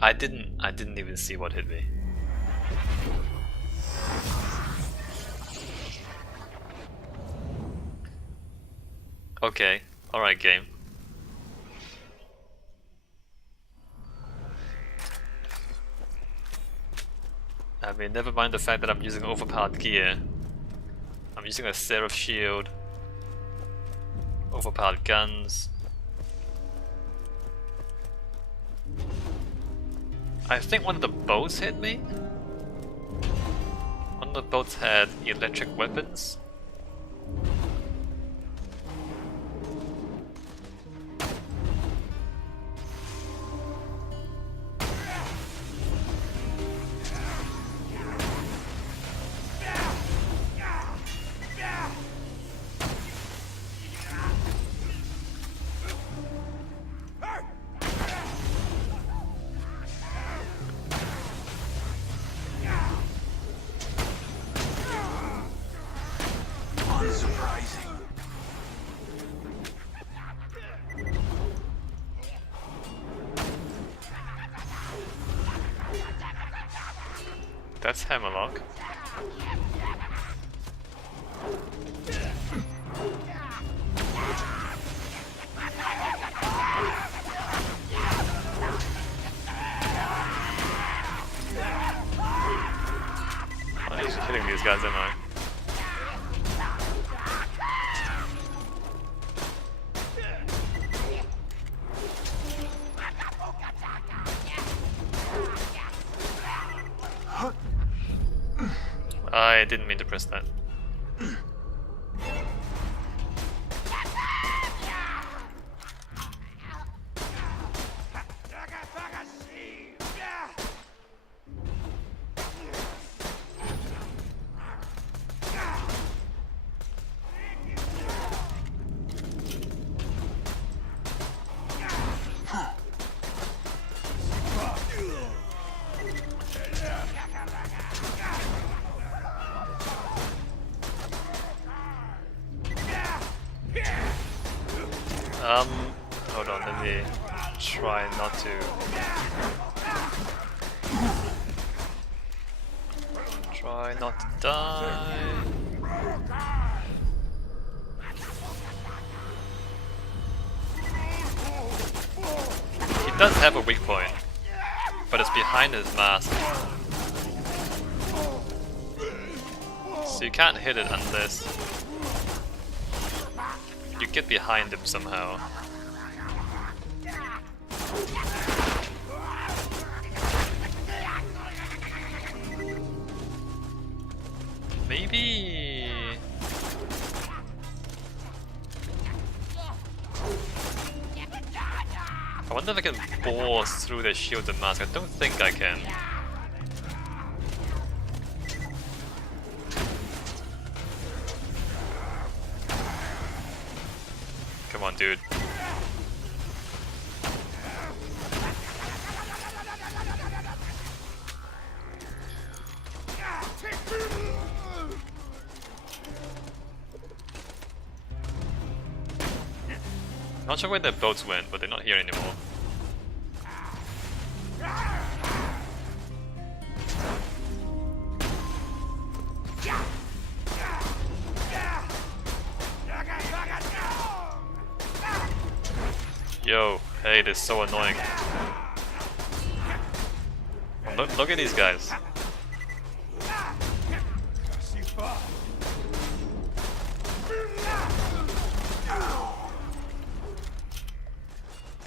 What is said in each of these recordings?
I didn't even see what hit me. Okay, alright game. I mean, never mind the fact that I'm using overpowered gear. I'm using a Seraph shield, overpowered guns. I think one of the boats hit me? One of the boats had electric weapons. That's Hammerlock. I'm just hitting these guys, am I? I didn't mean to press that. Hold on, let me try not to. Try not to die. He does have a weak point, but it's behind his mask. So you can't hit it unless you get behind him somehow. Maybe... I wonder if I can bore through the shield and mask. I don't think I can. Come on, dude. Not sure where their boats went, but they're not here anymore. Yo, hey, this is so annoying. Look at these guys.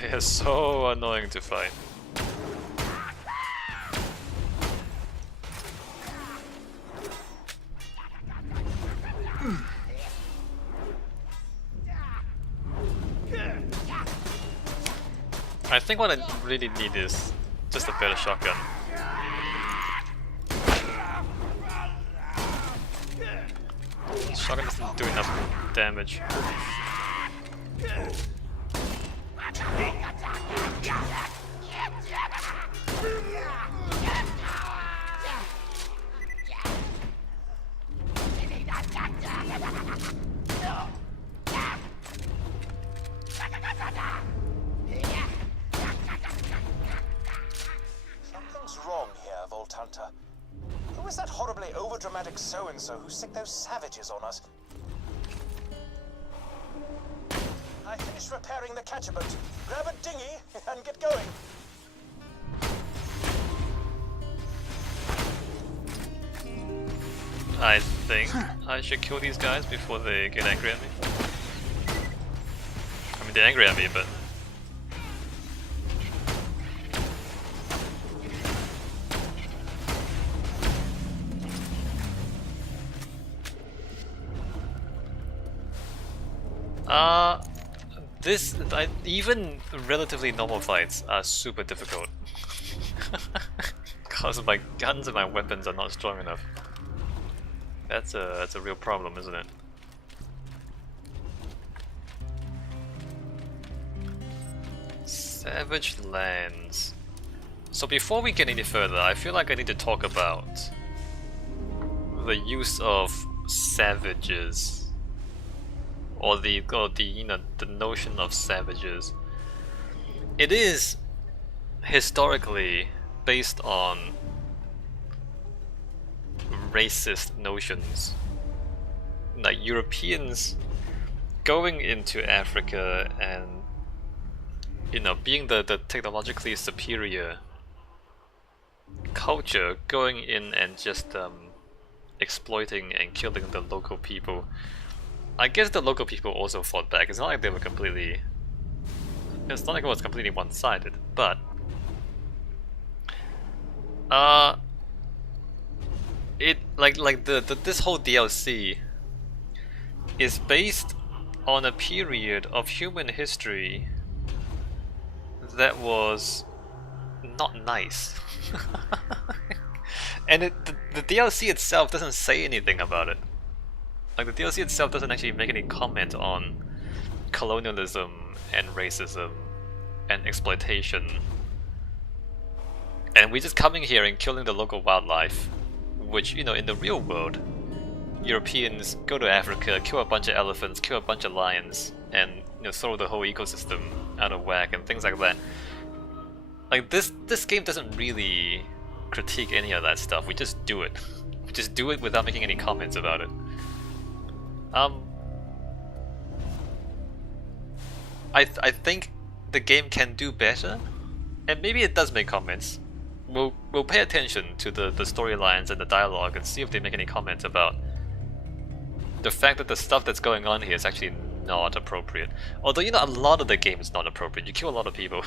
They are so annoying to fight. I think what I really need is just a better shotgun. Shotgun doesn't do enough damage. Hunter. Who is that horribly overdramatic so-and-so who sicked those savages on us? I finished repairing the catcher boat. Grab a dinghy and get going. I think I should kill these guys before they get angry at me. I mean, they're angry at me, but... even relatively normal fights are super difficult. Because my guns and my weapons are not strong enough. That's a real problem, isn't it? Savage lands. So before we get any further, I feel like I need to talk about the use of savages. Or the notion of savages. It is historically based on racist notions. Like Europeans going into Africa and being the technologically superior culture, going in and just exploiting and killing the local people. I guess the local people also fought back. It's not like they were completely... It's not like it was completely one-sided, but... this whole DLC is based on a period of human history that was not nice. And the DLC itself doesn't say anything about it. Like, the DLC itself doesn't actually make any comment on colonialism and racism and exploitation. And we're just coming here and killing the local wildlife, which, in the real world, Europeans go to Africa, kill a bunch of elephants, kill a bunch of lions, and throw the whole ecosystem out of whack and things like that. Like, this game doesn't really critique any of that stuff. We just do it. We just do it without making any comments about it. I think the game can do better, and maybe it does make comments. We'll pay attention to the storylines and the dialogue and see if they make any comments about the fact that the stuff that's going on here is actually not appropriate. Although, a lot of the game is not appropriate. You kill a lot of people.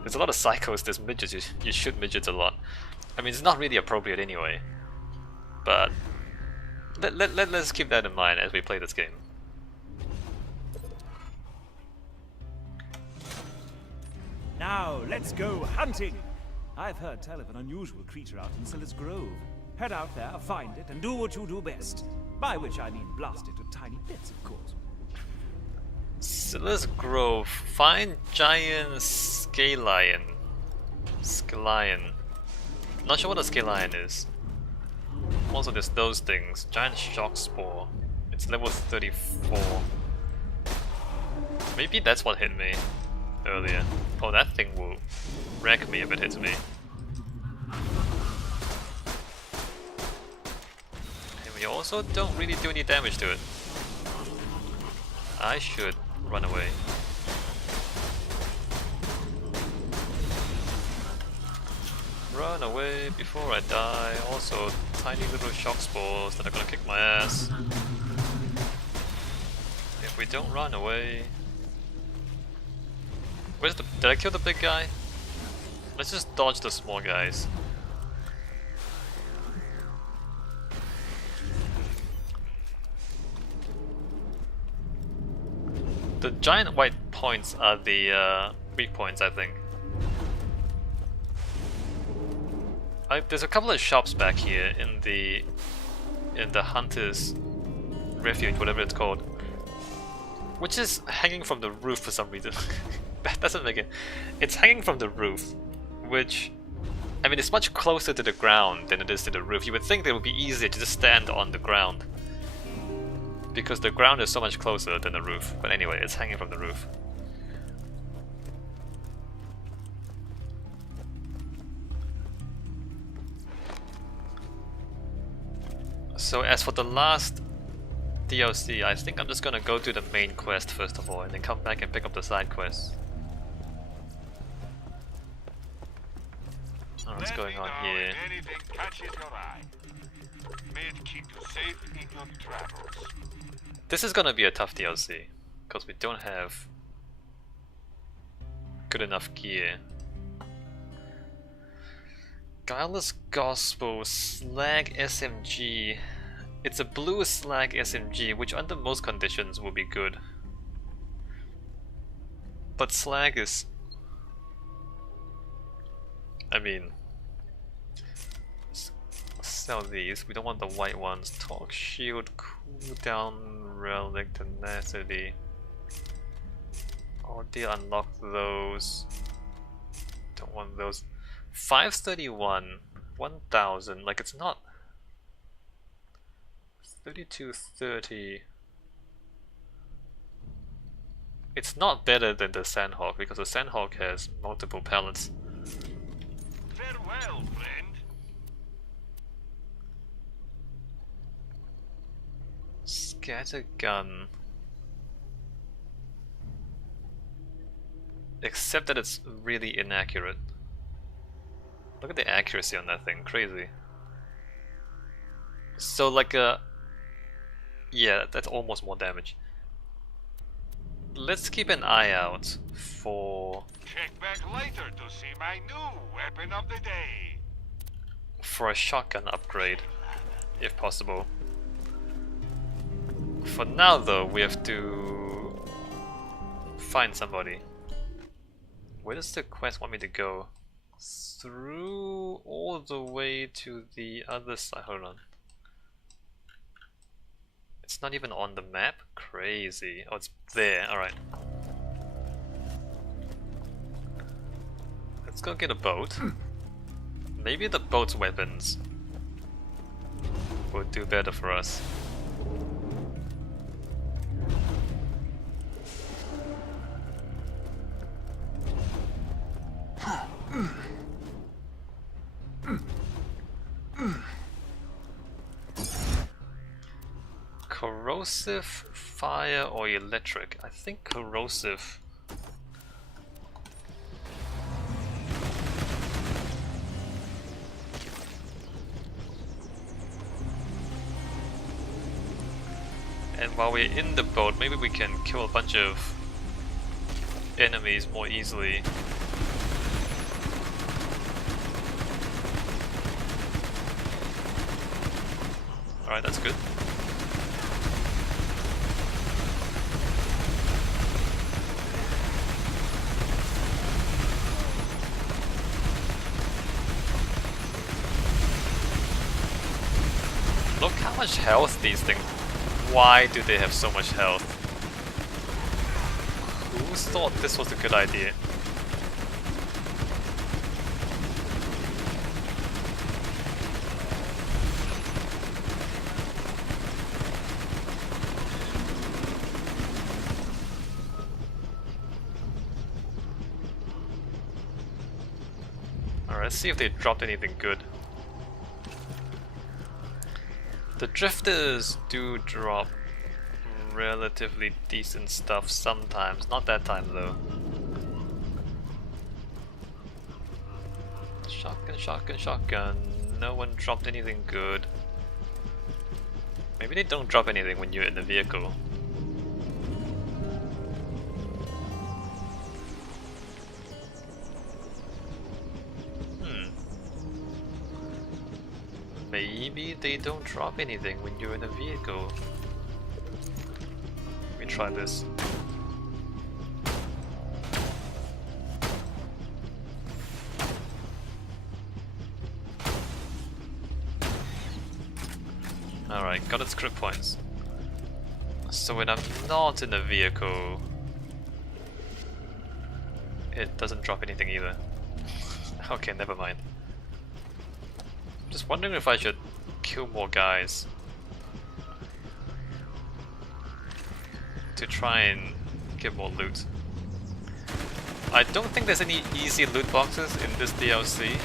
There's a lot of psychos, there's midgets, you shoot midgets a lot. I mean, it's not really appropriate anyway. But let's keep that in mind as we play this game. Now, let's go hunting! I've heard tell of an unusual creature out in Silas Grove. Head out there, find it, and do what you do best. By which I mean blast it to tiny bits, of course. Silas Grove. Find giant scalion. Not sure what a scalion is. Also, there's those things. Giant shock spore. It's level 34. Maybe that's what hit me earlier. Oh, that thing will wreck me if it hits me. And we also don't really do any damage to it. I should run away. Run away before I die. Also, tiny little shock spores that are gonna kick my ass. If we don't run away... Where's the... Did I kill the big guy? Let's just dodge the small guys. The giant white points are the weak points, I think. There's a couple of shops back here in the Hunter's Refuge, whatever it's called, which is hanging from the roof for some reason. That doesn't make it. It's hanging from the roof, which, I mean, it's much closer to the ground than it is to the roof. You would think that it would be easier to just stand on the ground, because the ground is so much closer than the roof. But anyway, it's hanging from the roof. So as for the last DLC, I think I'm just gonna go do the main quest first of all, and then come back and pick up the side quests. Oh, what's going on here? Anything catches your eye. May it keep you safe in your travels. This is gonna be a tough DLC, because we don't have good enough gear. Guileless Gospel Slag SMG. It's a blue Slag SMG, which under most conditions will be good. But Slag is... I mean... Sell these, we don't want the white ones. Talk Shield, Cooldown, Relic, Tenacity. Already unlock those. Don't want those. 531, 1000, like it's not 3230. It's not better than the Sandhawk because the Sandhawk has multiple pellets. Farewell, friend. Scattergun. Except that it's really inaccurate. Look at the accuracy on that thing, crazy. So like a... yeah, that's almost more damage. Let's keep an eye out for... Check back later to see my new weapon of the day. for a shotgun upgrade, if possible. For now though, we have to find somebody. Where does the quest want me to go? Through all the way to the other side. Hold on. It's not even on the map? Crazy. Oh, it's there. Alright. Let's go get a boat. Maybe the boat's weapons will do better for us. Corrosive, fire, or electric? I think corrosive. And while we're in the boat, maybe we can kill a bunch of enemies more easily. Alright, that's good. Look how much health these things... Why do they have so much health? Who thought this was a good idea? Alright, let's see if they dropped anything good. The drifters do drop relatively decent stuff sometimes, not that time though. Shotgun, shotgun, shotgun. No one dropped anything good. Maybe they don't drop anything when you're in the vehicle. Maybe they don't drop anything when you're in a vehicle. Let me try this. Alright, got its grip points. So when I'm not in a vehicle, it doesn't drop anything either. Okay, never mind. Just wondering if I should kill more guys to try and get more loot. I don't think there's any easy loot boxes in this DLC.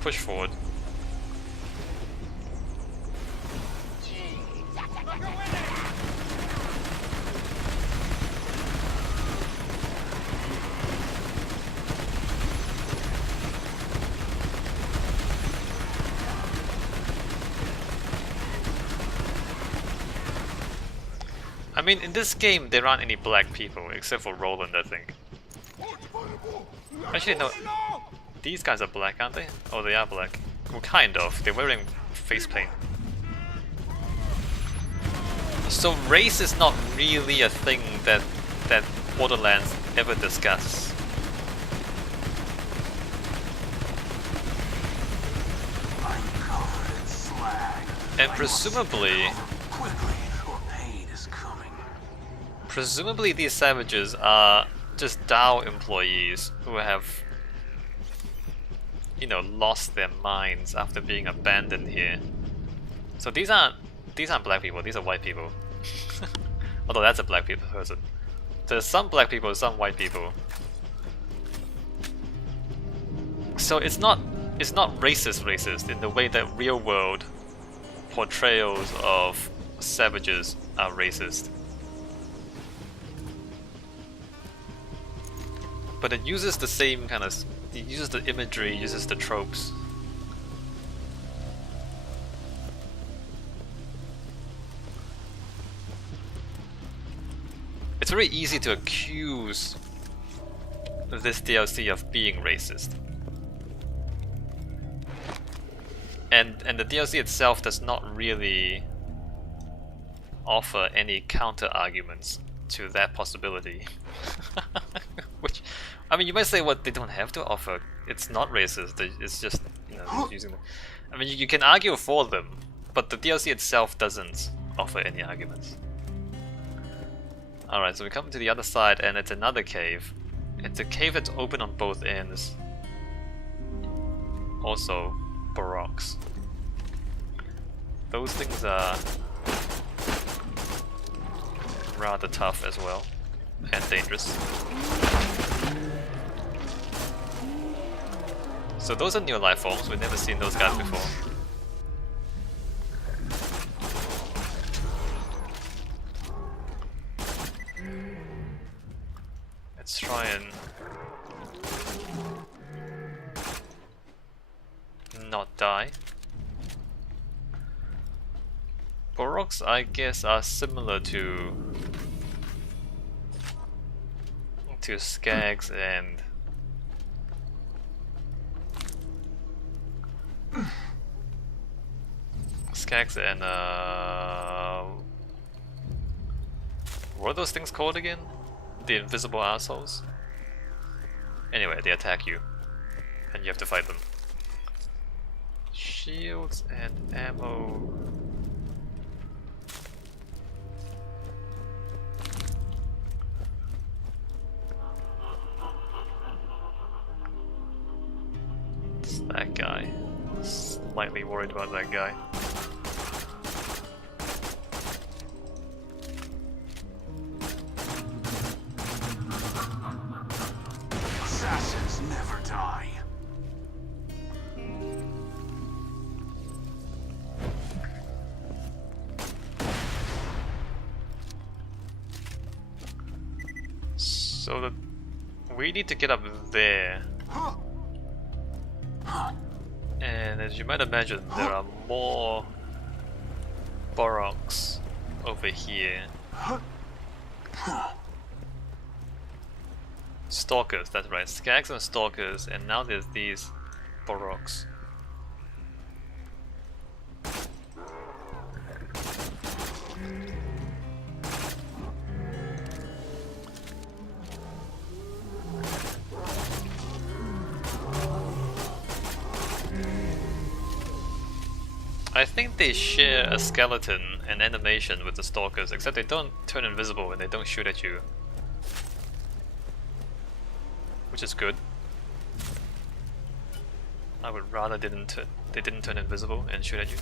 push forward. I mean, in this game, there aren't any black people, except for Roland, I think. Actually, no. These guys are black, aren't they? Oh, they are black. Well, kind of. They're wearing face paint. So race is not really a thing that Borderlands ever discusses. And presumably these savages are just DAO employees who have, you know, lost their minds after being abandoned here. So these aren't black people, these are white people. Although that's a black people person. There's some black people, some white people. So it's not racist in the way that real world portrayals of savages are racist. But it uses the same kind of, it uses the imagery, uses the tropes. It's very easy to accuse this DLC of being racist. And the DLC itself does not really offer any counter arguments to that possibility. Which, I mean, you might say, what, they don't have to offer. It's not racist. It's just, you know, using them. I mean, you can argue for them, but the DLC itself doesn't offer any arguments. Alright, so we come to the other side, and it's another cave. It's a cave that's open on both ends. Also, barracks. Those things are rather tough as well, and dangerous. So those are new life forms, we've never seen those guys before. Let's try and not die. Borrocks, I guess, are similar to Skags and what are those things called again? The invisible assholes? Anyway, they attack you and you have to fight them. Shields and ammo. It's that guy. Slightly worried about that guy. Assassins never die. So we need to get up there. And as you might imagine, there are more barracks over here. Stalkers, that's right. Skags and stalkers, and now there's these barracks. I think they share a skeleton and animation with the stalkers, except they don't turn invisible and they don't shoot at you. Which is good. I would rather they didn't turn invisible and shoot at you.